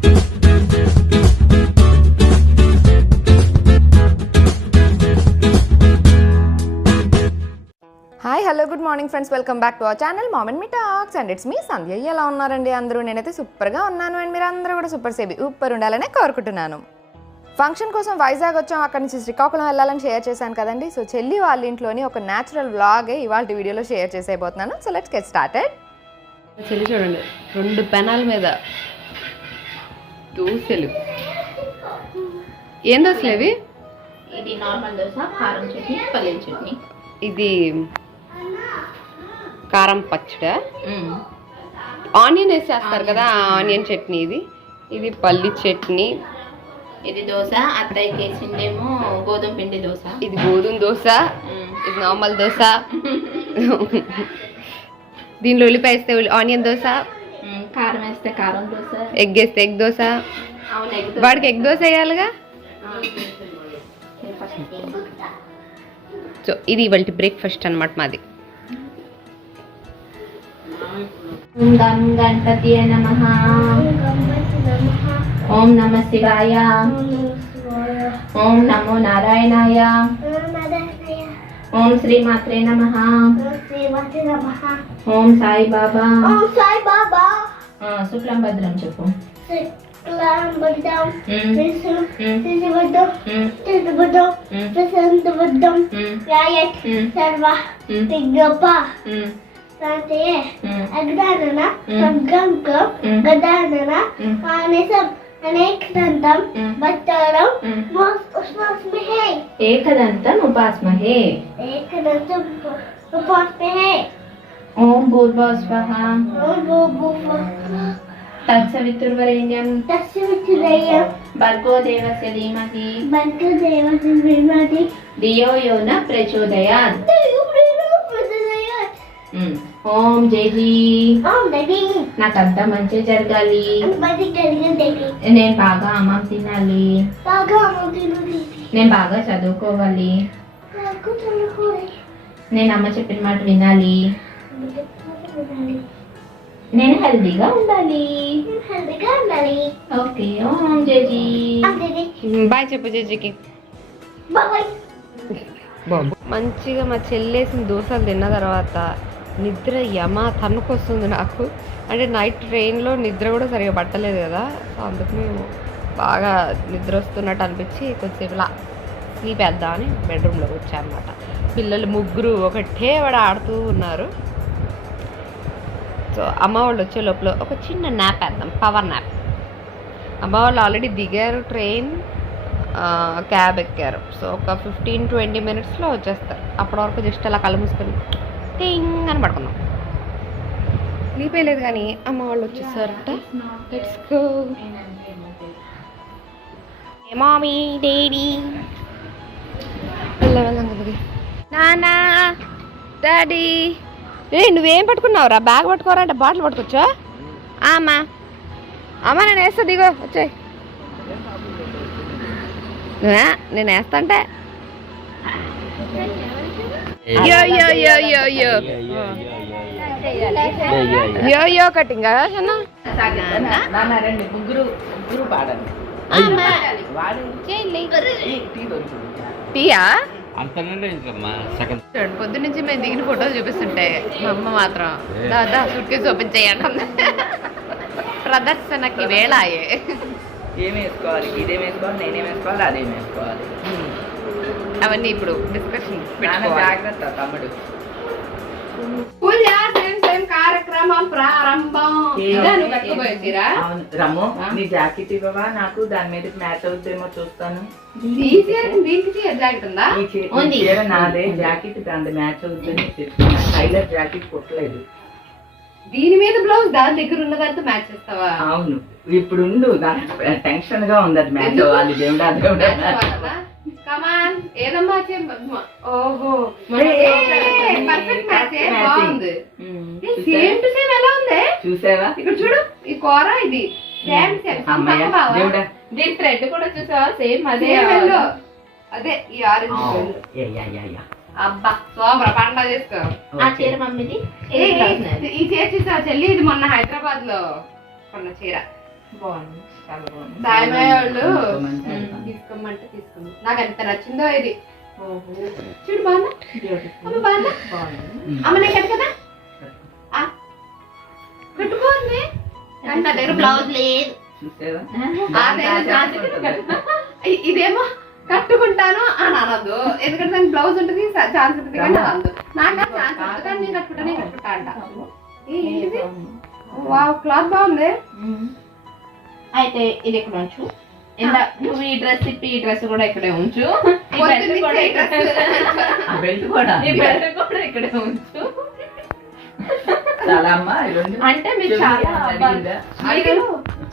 Hi hello good morning friends welcome back to our channel mom and me talks and it's me Sandhya ఎలా ఉన్నారండి అందరూ? నేనైతే సూపర్గా ఉన్నాను అండ్ మీరు అందరూ కూడా సూపర్ సేబి ఉప్పర్ ఉండాలనే కోరుకుంటున్నాను. ఫంక్షన్ కోసం వైజాగ్ వచ్చాం. అక్కడి నుంచి శ్రీకాకుళం వెళ్ళాలని షేర్ చేశాను కదండి. సో చెల్లి వాళ్ళ ఇంట్లోని ఒక న్యాచురల్ వ్లాగే ఇవాళ వీడియోలో షేర్ చేసేయబోతున్నాను. సో లెట్స్ గెట్ స్టార్టెడ్ చెల్లి చూడండి రెండు పెనాల మీద దోశలు. ఏం దోశలు ఇవి ఇది నార్మల్ దోశ కారం చట్నీ పల్లెల చట్నీ. ఇది కారం పచ్చడ. ఆనియన్ వేసేస్తారు కదా ఆనియన్ చట్నీ. ఇది. ఇది పల్లి చట్నీ. ఇది దోశ అత్తయ్యకి వేసిండేమో గోధుమ పిండి దోశ. ఇది గోధుమ దోశ. ఇది నార్మల్ దోశ. దీనిలో ఉల్లిపాయ వేస్తే ఆనియన్ దోశ కారం వేస్తే కారం దోశ. ఎగ్ వేస్తే ఎగ్ దోశ. వాడికి ఎగ్ దోశ వేయాలిగా? సో ఇది ఇవాళ బ్రేక్ఫాస్ట్ అన్నమాట మాది. ఓం గం గణపతి నమ. ఓం నమ శివాయ. ఓం నమో నారాయణాయ. ఓం శ్రీ మాత్రే నమ. ఓం సాయి బాబా. ఆ, శుక్లం చెప్పు. సర్వ. అగ్దానన. సంగంకం. గదానన. ఆనిసం అనేకదంతం ఏకదంతం ఉపాస్మహే. ఏకదంతం ఉపాస్మహే. ఓం భూర్భవ స్వహ. తత్సవితుర్వరేణ్యం విచ్చుదయ్యం భర్గో దేవస్య ధీమహి. బంక దేవత విమతి ధియో యో న ప్రచోదయాత్. ఓం జై జీ ఓం దగి నాకంతా మంచి జరగాలి. నేను బాగా అమ్మం తినాలి. బాగా అమ్ముతుంది నేను బాగా నాకు చదువుకోవాలి. నేను అమ్మ చెప్పిన మాట వినాలి. నేను హెల్దీగా ఉండాలి. హెల్తీగా ఉండాలి. ఓకే ఓం జై జీ అంతే బాయ్ చెప్పు జడ్జికి బాయ్ మంచిగా మా చెల్లేసిన దోశలు తిన్న తర్వాత నిద్ర యమ తన్నుకొస్తుంది నాకు. అంటే నైట్ ట్రైన్లో నిద్ర కూడా సరిగా పట్టలేదు కదా సో అందుకు మేము బాగా నిద్ర వస్తున్నట్టు అనిపించి కొద్దిసేపు ఇలా స్లీప్ వేద్దామని బెడ్రూమ్లోకి వచ్చానమాట. పిల్లలు ముగ్గురు ఒకటే వాడు ఆడుతూ ఉన్నారు. సో అమ్మ వాళ్ళు వచ్చే లోపల ఒక చిన్న న్యాప్ వేద్దాం పవర్ న్యాప్ అమ్మ వాళ్ళు ఆల్రెడీ దిగారు ట్రైన్ క్యాబ్ ఎక్కారు. సో ఒక ఫిఫ్టీన్ ట్వంటీ మినిట్స్లో వచ్చేస్తారు. అప్పటి వరకు జస్ట్ అలా కళ్ళు మూసుకొని టింగ్ అని పడుకున్నాం. స్లీప్ లేదు కానీ అమ్మ వాళ్ళు వచ్చేసారట. లెట్స్ గో మామీ డాడీ వెళ్ళ వెళ్ళం కదా నానా డాడీ ఏ నువ్వేం పట్టుకున్నావురా? బ్యాగ్ పట్టుకోరా అంటే బాటిల్ పట్టుకోవచ్చా అమ్మా అమ్మ నేను వేస్తా దిగో వచ్చాయి. నేను వేస్తా అంటే యో యో యో యో యో యో యో కటింగ్ చిన్న. ముగ్గురు టీయా? అంతనంటే ఇంకమ్మా సెకండ్ చూడండి పొద్దు నుంచి మేము దిగిన ఫోటోలు చూపిస్తుంటే మా అమ్మ మాత్రం దాదా సూట్ కేసు ఓపెన్ చేయండి ప్రదర్శనకి వేళ ఏం వేసుకోవాలి? ఇదేం వేసుకోవాలి? నేనేం వేసుకోవాలి? అదేం వేసుకోవాలి? అవన్నీ ఇప్పుడు డిస్కషన్ జాగ్రత్త తమ్ముడు. కార్యక్రమం ప్రారంభం. రమ్ము? నీ జాకెట్ ఇవ్వవా? నాకు దాని మీద మ్యాచ్ అవుతుందేమో చూస్తాను. నాదే జాకెట్ దాని మ్యాచ్ అవుతుంది చెప్తున్నా టైలర్ జాకెట్ కుట్టలేదు. దీని మీద బ్లౌజ్ దాని దగ్గర ఉన్న దాంతో మ్యాచ్ చేస్తావా? అవును. ఇప్పుడు టెన్షన్గా ఉంది అది మ్యాచ్ అవ్వాలి దేవుడా దేవుడా. కమాన్ ఏదమ్మా చే- ఓహో. పర్ఫెక్ట్ మ్యాచ్ బాగుంది. సేమ్ టు సేమ్ ఎలా ఉంది? చూసావా? ఇక్కడ చూడు ఈ కూర ఇది. సేమ్ దీని థ్రెడ్ కూడా చూసావా? సేమ్ అదే అదే ఈ ఆరెంజ్ ఆ, యా, యా, యా, యా. అబ్బా సోమర పండుగ చేసుకో ఆ. చీర మమ్మీది. ఈ చీర చూసా చెల్లి? ఇది మొన్న హైదరాబాద్లో కొన్న చీర. బాగుంది. సాయమయ్య వాళ్ళు తీసుకోమంటే తీసుకుంది నాకు ఎంత నచ్చిందో ఇది. చూడు బాగుందా? అమ్మ బాగుందా? అమ్మ నేను కదా నా దగ్గర బ్లౌజ్ లేదు. ఇదేమో కట్టుకుంటాను అని అనదు. ఎందుకంటే దానికి బ్లౌజ్ ఉంటుంది ఛాన్స్ ఉంటుంది కానీ అనదు నాకు ఛాన్స్ ఉంటుంది కానీ నేను కట్టుకుంటానే కట్టుకుంటా అంట. వావ్ క్లాత్ బాగుంది. అయితే ఇది ఇక్కడ ఉంచు? ఇందా నువ్వు ఈ డ్రెస్ ఇప్పి ఈ డ్రెస్ కూడా ఇక్కడే ఉంచు. కూడా. ఇక్కడ- ఆ బెల్ట్ కూడా? ఈ బెల్ట్ కూడా ఇక్కడే ఉంచు. చాలా అంటే మీరు చాలా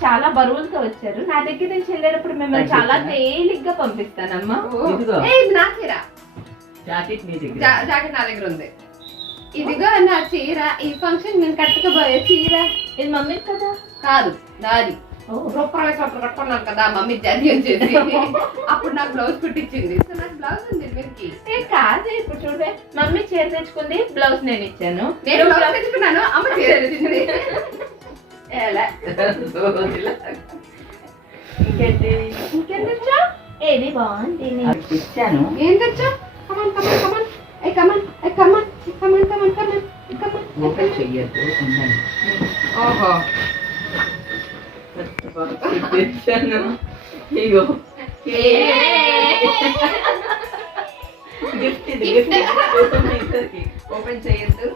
చాలా బరువులతో వచ్చారు. నా దగ్గర నుంచి వెళ్ళేటప్పుడు మిమ్మల్ని చాలా తేలిగ్గా పంపిస్తానమ్మా. నా చీర. జాకెట్ నీ దగ్గర. జా- జాకెట్ నా దగ్గర ఉంది. ఇదిగో నా చీర. ఈ ఫంక్షన్ నేను కట్టుకోబోయే చీర. ఇది మమ్మీ కదా? కాదు నాది. అప్పుడు కట్టుకున్నాను కదా మమ్మీ జర్నీ చేసి అప్పుడు నాకు బ్లౌజ్ కుట్టించింది సో నాకు బ్లౌజ్ ఉంది మీరుకి ఏ కాదు ఇప్పుడు చూడే మమ్మీ చీర తెచ్చుకుంది బ్లౌజ్ నేను ఇచ్చాను నేను బ్లౌజ్ తెచ్చుకున్నాను అమ్మ చీర తెచ్చింది ఏది బాగుంది ఇచ్చాను ఏం తెచ్చా come on come on come on A come on A come on come on come on come on come on open చెయ్యొద్దు ఉండండి. ఓహో. తెచ్చాను ఇగో గిఫ్ట్ ఇది గిఫ్ట్ ఇద్దరికి ఓపెన్ చేయొద్దు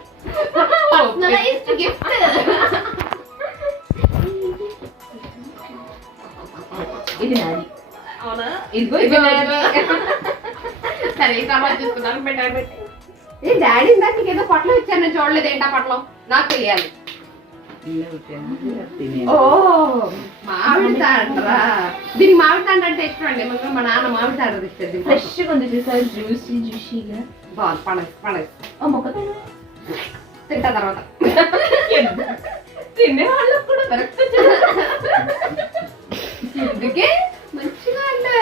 గిఫ్ట్ ఇది నాది అవునా ఇదిగో ఇది సరే ఈ చూసుకున్నాను పెట్టాను ఏ డాడీ ఇందాక నీకు ఏదో పొట్లం ఇచ్చాను చూడలేదు ఏంటా పట్లం? నాకు తెలియాలి. ఓ మామిడి తాండ్రా దీనికి మామిడి తాండ్ర అంటే ఇష్టం అండి. మా నాన్న మామిడి తాండ్ర తెచ్చేది. ఫ్రెష్గా ఉంది చూసారు జ్యూసీ జ్యూసీగా. బాగుంది. పండగ పండగ. ఓ మొక్క తింటా తర్వాత. తినే వాళ్ళకు కూడా దొరుకుతుంది అందుకే మంచిగా అంటే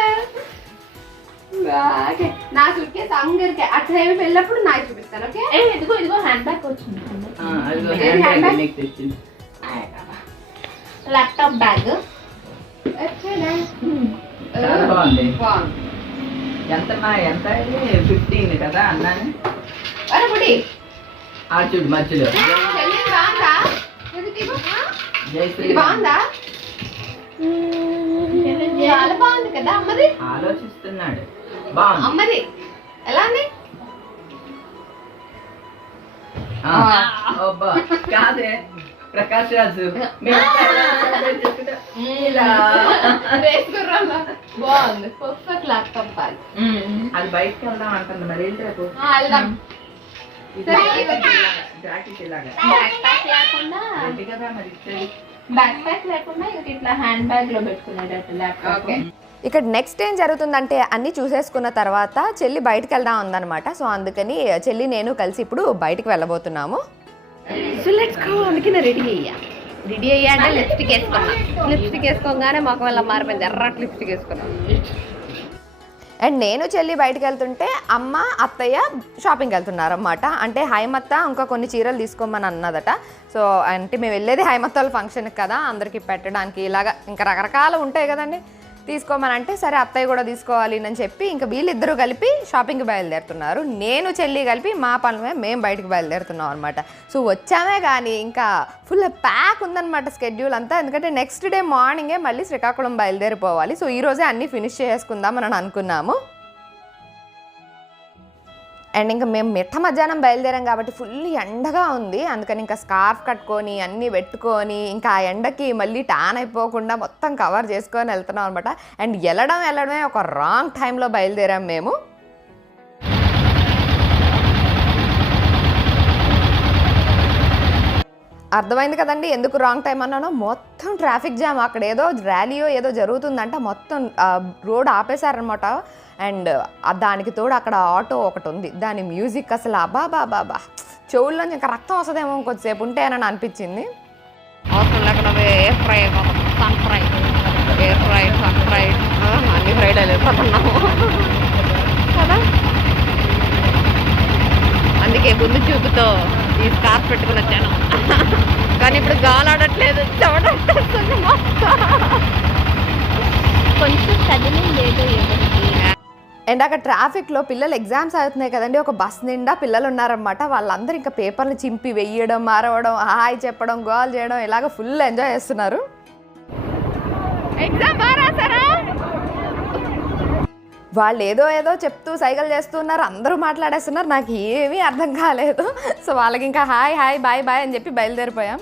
ఓకే. నా సూట్కేస్ అందరికి అటు వెళ్ళినప్పుడు నాకు చూపిస్తాను ఓకే? ఇదిగో ఇదిగో హ్యాండ్ బ్యాగ్ వచ్చింది. ఆ, అదిగో ఏది హ్యాండ్ బ్యాగ్ ల్యాప్టాప్ బ్యాగ్ చాలా బాగుంది. బాగుంది. ఎంతమ్మా ఎంత ఫిఫ్టీన్ కదా అన్నాను. అరే బుడి ఆ చూడు మధ్యలో. చెల్లి బాగుందా? ఇది బాగుందా? చాలా బాగుంది కదా అమ్మది? ఆలోచిస్తున్నాడు. బాగుంది. అమ్మది. ఎలా ఉంది? అబ్బా కాదే. ప్రకాష్ రాజు? బాగుంది. పర్ఫెక్ట్ అది బయటకు వెళ్దాం అంటుంది మరి. ఏంటి రేపు? వెళ్దాం. బ్యాక్ ప్యాక్ లేకుండా ఇట్లా హ్యాండ్ బ్యాగ్లో పెట్టుకునేటట్టు ల్యాప్టాప్ ఇక్కడ నెక్స్ట్ ఏం జరుగుతుందంటే అన్నీ చూసేసుకున్న తర్వాత చెల్లి బయటకు వెళ్దాం ఉందన్నమాట. సో అందుకని చెల్లి నేను కలిసి ఇప్పుడు బయటికి వెళ్ళబోతున్నాము. సో లెట్స్ గో అందుకే నేను రెడీ అయ్యా. రెడీ అయ్యా అంటే లిప్స్టిక్ వేసుకున్నా. లిప్స్టిక్ వేసుకోగానే మాకు వల్ల మారిపోయింది. ఎర్రటి లిప్స్టిక్ వేసుకున్నాం. అండ్ నేను చెల్లి బయటకు వెళ్తుంటే అమ్మ అత్తయ్య షాపింగ్కి వెళ్తున్నారన్నమాట. అంటే హైమత్త ఇంకా కొన్ని చీరలు తీసుకోమని అన్నదట. సో అంటే మేము వెళ్ళేది హైమత్త వాళ్ళ ఫంక్షన్కి కదా. అందరికీ పెట్టడానికి ఇలాగా ఇంకా రకరకాలు ఉంటాయి కదండి. తీసుకోమని అంటే సరే అత్తయ్య కూడా తీసుకోవాలి అని చెప్పి ఇంకా వీళ్ళిద్దరూ కలిపి షాపింగ్కి బయలుదేరుతున్నారు. నేను చెల్లి కలిపి మా పనులమే మేము బయటకు బయలుదేరుతున్నాం అనమాట సో వచ్చామే కానీ ఇంకా ఫుల్ ప్యాక్ ఉందన్నమాట స్కెడ్యూల్ అంతా. ఎందుకంటే నెక్స్ట్ డే మార్నింగే మళ్ళీ శ్రీకాకుళం బయలుదేరిపోవాలి. సో ఈ రోజే అన్నీ ఫినిష్ చేసుకుందాం అని అనుకున్నాము. అండ్ ఇంకా మేము మిట్ట మధ్యాహ్నం బయలుదేరాం కాబట్టి ఫుల్ ఎండగా ఉంది. అందుకని ఇంకా స్కార్ఫ్ కట్టుకొని అన్నీ పెట్టుకొని ఇంకా ఆ ఎండకి మళ్ళీ టాన్ అయిపోకుండా మొత్తం కవర్ చేసుకొని వెళ్తున్నాం అనమాట అండ్ వెళ్ళడం వెళ్ళడమే ఒక రాంగ్ టైంలో బయలుదేరాం మేము. అర్థమైంది కదండి? ఎందుకు రాంగ్ టైం అన్నానో? మొత్తం ట్రాఫిక్ జామ్. అక్కడ ఏదో ర్యాలీయో ఏదో జరుగుతుందంట. మొత్తం రోడ్ ఆపేశారనమాట అండ్ దానికి తోడు అక్కడ ఆటో ఒకటి ఉంది. దాని మ్యూజిక్ అసలు అబా బాబా బా చెవుల్లో ఇంకా రక్తం వస్తుందేమో కొద్దిసేపు ఉంటే అని అనిపించింది. అవసరం లేకుండా air fry sun fry air fry sun fry అన్ని ఫ్రైడ్ వెళ్ళిపోతున్నాము కదా అందుకే ముందు చూపుతో ఈ స్కార్ పెట్టుకుని వచ్చాను. కానీ ఇప్పుడు గాలాడట్లేదు చూడట్లేదు కొంచెం చదివి లేదు ఎవరికి అండ్ అక్కడ ట్రాఫిక్లో పిల్లలు ఎగ్జామ్స్ అవుతున్నాయి కదండి. ఒక బస్ నిండా పిల్లలు ఉన్నారనమాట వాళ్ళందరూ ఇంకా పేపర్లు చింపి వెయ్యడం మారవడం హాయ్ చెప్పడం గోల్ చేయడం ఇలాగ ఫుల్ ఎంజాయ్ చేస్తున్నారు. వాళ్ళు ఏదో ఏదో చెప్తూ సైకిల్ చేస్తున్నారు అందరూ మాట్లాడేస్తున్నారు. నాకు ఏమీ అర్థం కాలేదు. సో వాళ్ళకి ఇంకా హాయ్ హాయ్ బాయ్ బాయ్ అని చెప్పి బయలుదేరిపోయాం.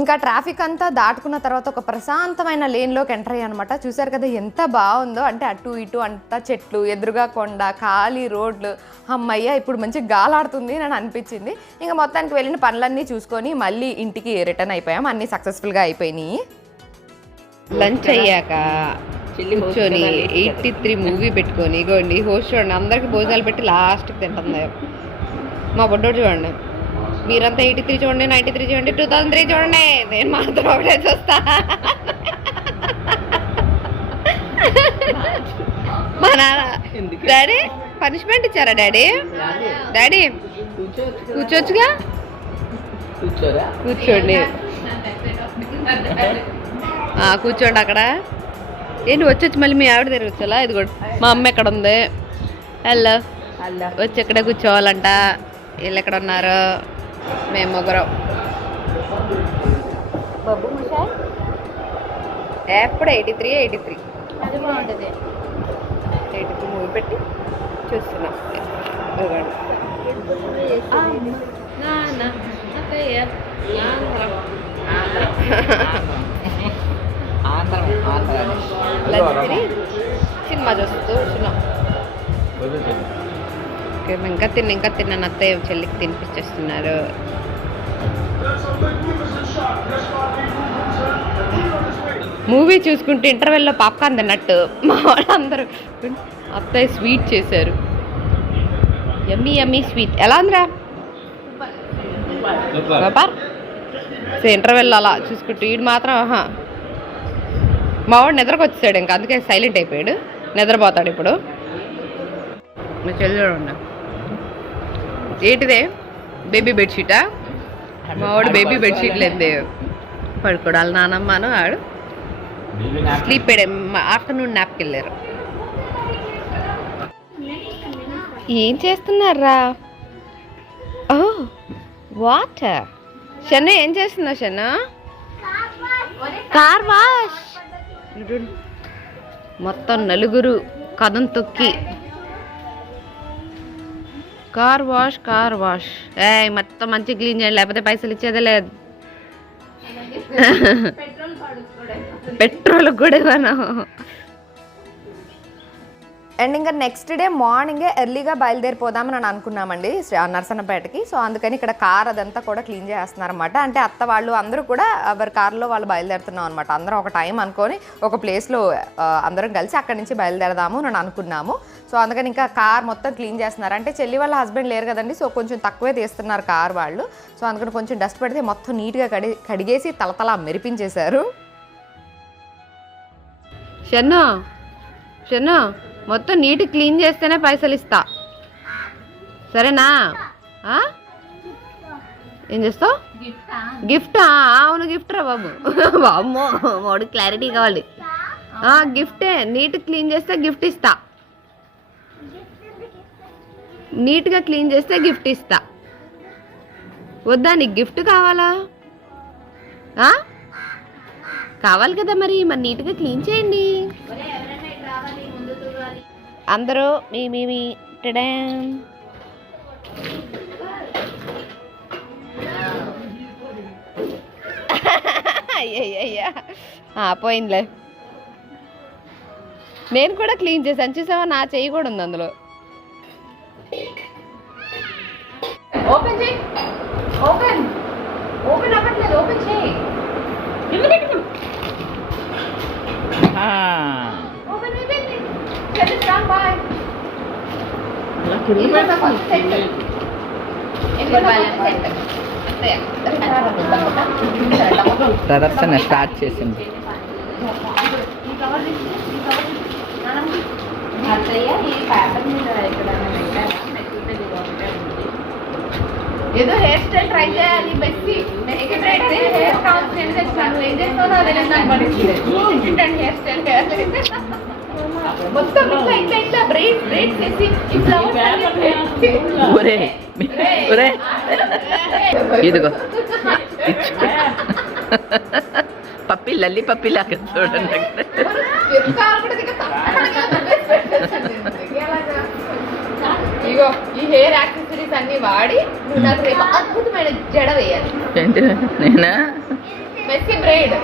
ఇంకా ట్రాఫిక్ అంతా దాటుకున్న తర్వాత ఒక ప్రశాంతమైన లేన్లోకి ఎంటర్ అయ్యాయి అనమాట చూసారు కదా ఎంత బాగుందో. అంటే అటు ఇటు అంతా చెట్లు ఎదురుగా కొండ ఖాళీ రోడ్లు. అమ్మయ్య ఇప్పుడు మంచి గాలాడుతుంది అని అనిపించింది. ఇంకా మొత్తానికి వెళ్ళిన పనులన్నీ చూసుకొని మళ్ళీ ఇంటికి రిటర్న్ అయిపోయాం. అన్నీ సక్సెస్ఫుల్గా అయిపోయినాయి. లంచ్ అయ్యాక చిల్లి కూర్చొని ఎయిటీ త్రీ మూవీ పెట్టుకొని ఇగోండి హోస్ట్ చూడండి. అందరికి భోజనాలు పెట్టి లాస్ట్కి తింటుంది మా బొడ్డోడు చూడండి. మీరంతా ఎయిటీ త్రీ చూడండి నైంటీ త్రీ చూడండి టూ థౌసండ్ త్రీ చూడండి. నేను మాత్రం ఒకటే చూస్తా. మా నాన్న? డాడీ పనిష్మెంట్ ఇచ్చారా డాడీ? డాడీ. కూర్చోవచ్చు కూర్చోవచ్చుగా? కూర్చోండి. కూర్చోండి అక్కడ. ఏంటి వచ్చి వచ్చి మళ్ళీ మీ ఆవిడ దగ్గర కూర్చోాలా ఇది కూడా మా అమ్మ ఎక్కడ ఉంది? హలో. వచ్చి ఎక్కడే కూర్చోవాలంట. వీళ్ళు ఎక్కడ ఉన్నారు? మేము ముగ్గురం బబ్బు ముషా ఎప్పుడు ఎయిటీ త్రీ ఎయిటీ త్రీ. అది బాగుంటుంది. ఎయిటీ త్రీ మూవీ పెట్టి చూస్తున్నాం. సినిమా చూస్తూ కూర్చున్నాం ఓకే, ఇంకా తిన్న ఇంకా తిన్న అత్తయ్య చెల్లికి తినిపించేస్తున్నారు. మూవీ చూసుకుంటే ఇంటర్వెల్లో పాప్కార్న్ తిన్నట్టు. మా వాళ్ళందరూ అత్తయ్య స్వీట్ చేశారు. ఎమ్మీ ఎమ్మీ స్వీట్ ఎలా ఉందిరా? సూపర్. సో ఇంటర్వెల్ అలా చూసుకుంటూ వీడు మాత్రం ఆహా. మా వాడు నిద్రకు వచ్చేసాడు ఇంకా అందుకే సైలెంట్ అయిపోయాడు. నిద్రపోతాడు ఇప్పుడు. చెల్లి చూడండి ఏంటిదే? బేబీ బెడ్షీటా మా వాడు బేబీ బెడ్షీట్ లేదు. పడుకోడాలి నానమ్మను ఆడు. స్లీప్ ఆఫ్టర్నూన్ నాప్కి వెళ్ళారు ఏం చేస్తున్నారా? ఓ వాటర్ షన్ను ఏం చేస్తున్నావు షన్ను కార్ వాష్ మొత్తం నలుగురు కథం తొక్కి కార్ వాష్ కార్ వాష్. ఏ మొత్తం మంచి క్లీన్ చేయండి లేకపోతే పైసలు ఇచ్చేదే లేదు. పెట్రోల్ కూడా ఇవ్వను అండ్ ఇంకా నెక్స్ట్ డే మార్నింగే ఎర్లీగా బయలుదేరిపోదామని అని అనుకున్నామండి నర్సన్నపేటకి. సో అందుకని ఇక్కడ కార్ అదంతా కూడా క్లీన్ చేస్తున్నారనమాట అంటే అత్త వాళ్ళు అందరూ కూడా ఎవరి కార్లో వాళ్ళు బయలుదేరుతున్నాం అనమాట అందరం ఒక టైం అనుకొని ఒక ప్లేస్లో అందరం కలిసి అక్కడి నుంచి బయలుదేరదాము అని అనుకున్నాము. సో అందుకని ఇంకా కార్ మొత్తం క్లీన్ చేస్తున్నారు. అంటే చెల్లి వాళ్ళ హస్బెండ్ లేరు కదండి సో కొంచెం తక్కువే తీస్తున్నారు కార్ వాళ్ళు. సో అందుకని కొంచెం డస్ట్ పెడితే మొత్తం నీట్గా కడి కడిగేసి తలతల మెరిపించేశారు. షన్నా షన్నా. మొత్తం నీట్ క్లీన్ చేస్తేనే పైసలు ఇస్తా. సరేనా? ఏం చేస్తావు? గిఫ్టా? అవును గిఫ్ట్ రా బాబు. అమ్మో వాడు క్లారిటీ కావాలి. ఆ, గిఫ్టే. నీట్ క్లీన్ చేస్తే గిఫ్ట్ ఇస్తా. నీట్గా క్లీన్ చేస్తే గిఫ్ట్ ఇస్తా. వద్దా నీకు గిఫ్ట్ కావాలా? కావాలి కదా మరి మరి నీట్గా క్లీన్ చేయండి. అందరూ మీ మీ మీ టడాం. అయ్యయ్యా ఆ, పోయిందిలే. నేను కూడా క్లీన్ చేశాను. చూసావా? నా చెయ్యి కూడా ఉంది అందులో. ఓపెన్ చేయి ఓపెన్ ఓపెన్ అవ్వట్లేదు ఓపెన్ చేయి ఓపెన్ అయిపోయింది చెల్లిస్తాం బాయ్ ఇది ఒక కొత్త సెట్ ఇది ఒక కొత్త సెట్ ప్రదర్శన స్టార్ట్ చేసింది. అత్తయ్య ఈ మీద ఎక్కడైనా పెట్టారా లేకపోతే ఇది ఒకటే ఉంది ఏదో హెయిర్ స్టైల్ ట్రై చేయాలి బెస్సి హెయిర్ ఏం చేస్తానో అదే నాకు పడింది హెయిర్ స్టైల్ మొత్తం ఇట్లా ఇట్లా ఇట్లా. బ్రేడ్ బ్రేడ్ చేసి ఈ ఫ్లవర్స్ అన్ని పెట్టి. ఒరే ఒరే ఇదిగో. పప్పి లల్లి పప్పి లాగా చూడండి. ఇగో ఈ హెయిర్ యాక్సెసరీస్ అన్ని వాడి నువ్వు నాకు రేపు అద్భుతమైన జడ వేయాలి. ఏంటి? నేనా? Messy bride.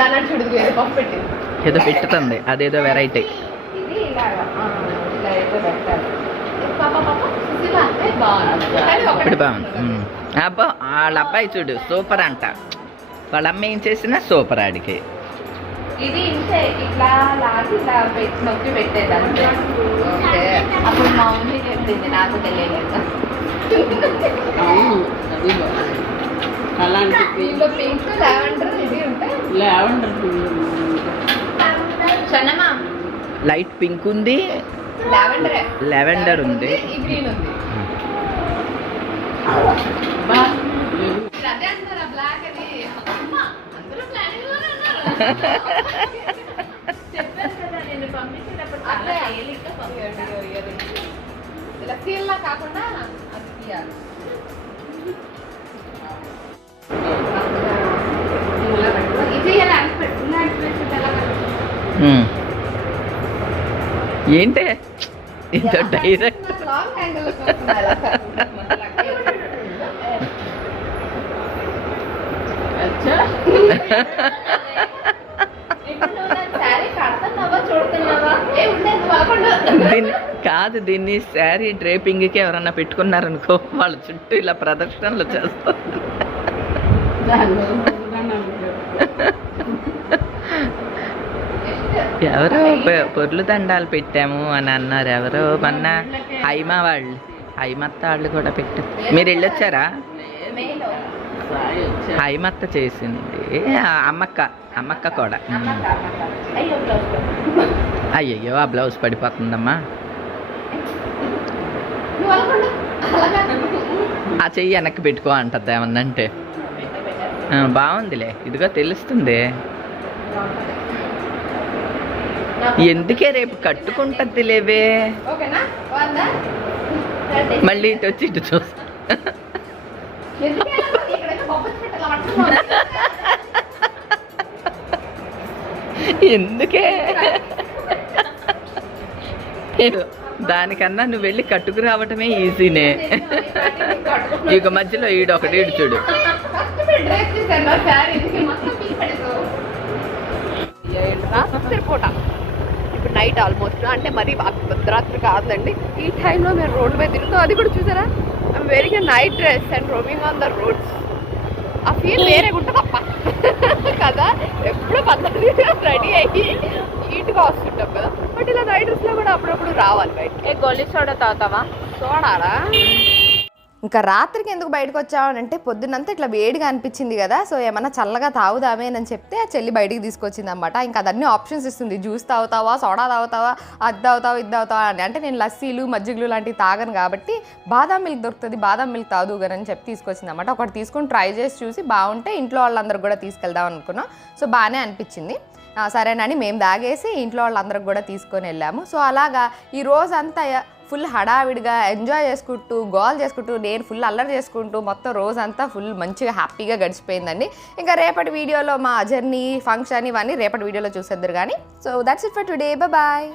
దాని చూడు ఏదో పప్పు పెట్టింది. ఏదో పెట్టుతుంది అదేదో వెరైటీ ఇది ఇలాగా. ఇలా ఏదో పెట్టాలి. ఇప్పుడు బాగుంది. అబ్బా వాళ్ళ అబ్బాయి చూడు సూపర్ అంట. వాళ్ళ అమ్మ ఏం చేసినా సూపర్ ఆడికి. ఇది ఇంతే ఇట్లా లాగి ఇలా పెట్టి నొక్కి పెట్టేది అంతే ఓకే. అప్పుడు మా మమ్మీ చెప్పింది నాకు తెలియలేదు. అలాంటి దీంట్లో పింక్ లావెండర్ ఇది ఉంటాయి లావెండర్ లైట్ పింక్ ఉంది. లావెండరే. లెవెండర్ ఉంది. ఈ గ్రీన్ ఉంది. అదే అంటారా బ్లాక్ అది ఇలా సీల్లా కాకుండా అది తీయాలి. ఇలా పెట్టుకో. ఇది ఇలా అడిగి పెట్టు. ఇలా అడిగి పెట్టుకుంటే ఎలా కనిపిస్తుంది? ఉమ్. ఏంటే ఇంత డైరెక్ట్ నాకు లాంగ్ యాంగిల్లో చూస్తున్నా ఇలా ఇప్పుడు నువ్వు నా శారీ కడుతున్నావా చూడుతున్నావా ఏ ఉండే నువ్వు అవ్వకుండా దీన్ని కాదు దీన్ని శారీ డ్రేపింగ్కి ఎవరన్నా పెట్టుకున్నారనుకో వాళ్ళ చుట్టూ ఇలా ప్రదర్శనలు చేస్తారు. ఎవరో పొర్లు దండాలు పెట్టాము అని అన్నారు. ఎవరో మొన్న హైమా వాళ్ళు హైమత్త వాళ్ళు కూడా పెట్టారు. మీరు వెళ్ళొచ్చారా? హైమత్త చేసింది. అమ్మక్క అమ్మక్క కూడా. అయ్యయ్యో ఆ బ్లౌజ్ పడిపోతుందమ్మా. ఆ చెయ్యి వెనక్కి పెట్టుకో అంటది ఏమన్నంటే బాగుందిలే. ఇదిగో తెలుస్తుంది. ఎందుకే రేపు కట్టుకుంటుంది లేవే మళ్ళీ ఇటు వచ్చి ఇటు చూస్తా. ఎందుకే? దానికన్నా నువ్వు వెళ్ళి కట్టుకు రావటమే ఈజీనే. ఇక మధ్యలో ఈడొకటి ఈడు చూడు. ఇప్పుడు నైట్ ఆల్మోస్ట్ అంటే మరి రాత్రి కాదండి. ఈ టైంలో మేము రోడ్డు మీద తిరుగుతాం. అది కూడా చూసారా? Very night dress and roaming on the roads ఆ ఫీల్ వేరే ఉంటుందప్ప కదా? ఎప్పుడు పద్ధతి రెడీ అయ్యి నీట్గా వస్తుంటాం కదా. బట్ ఇలా నైట్ డ్రెస్లో కూడా అప్పుడప్పుడు రావాలి బయట ఏ గొల్లి సోడా తాగుతావా? సోడారా ఇంకా రాత్రికి ఎందుకు బయటకు వచ్చావు అంటే పొద్దున్నంతా ఇట్లా వేడిగా అనిపించింది కదా సో ఏమన్నా చల్లగా తాగుదామే అని చెప్తే ఆ చెల్లి బయటికి తీసుకొచ్చింది అనమాట ఇంకా అదన్నీ ఆప్షన్స్ ఇస్తుంది జ్యూస్ తాగుతావా సోడా తాగుతావా అది తాగుతావా ఇది తాగుతావా అని. అంటే నేను లస్సీలు మజ్జిగలు లాంటివి తాగను కాబట్టి బాదం మిల్క్ దొరుకుతుంది బాదం మిల్క్ తాదు అని చెప్పి తీసుకొచ్చింది అనమాట ఒకటి తీసుకొని ట్రై చేసి చూసి బాగుంటే ఇంట్లో వాళ్ళందరూ కూడా తీసుకెళ్దాం అనుకున్నాం. సో బాగానే అనిపించింది. సరేనని మేము దాగేసి ఇంట్లో వాళ్ళందరికి కూడా తీసుకొని వెళ్ళాము. సో అలాగా ఈ రోజంతా ఫుల్ హడావిడిగా ఎంజాయ్ చేసుకుంటూ గోల్ చేసుకుంటూ నేను ఫుల్ అల్లరి చేసుకుంటూ మొత్తం రోజంతా ఫుల్ మంచిగా హ్యాపీగా గడిచిపోయిందండి. ఇంకా రేపటి వీడియోలో మా జర్నీ ఫంక్షన్ ఇవన్నీ రేపటి వీడియోలో చూసేద్దరు కానీ. So that's it for today bye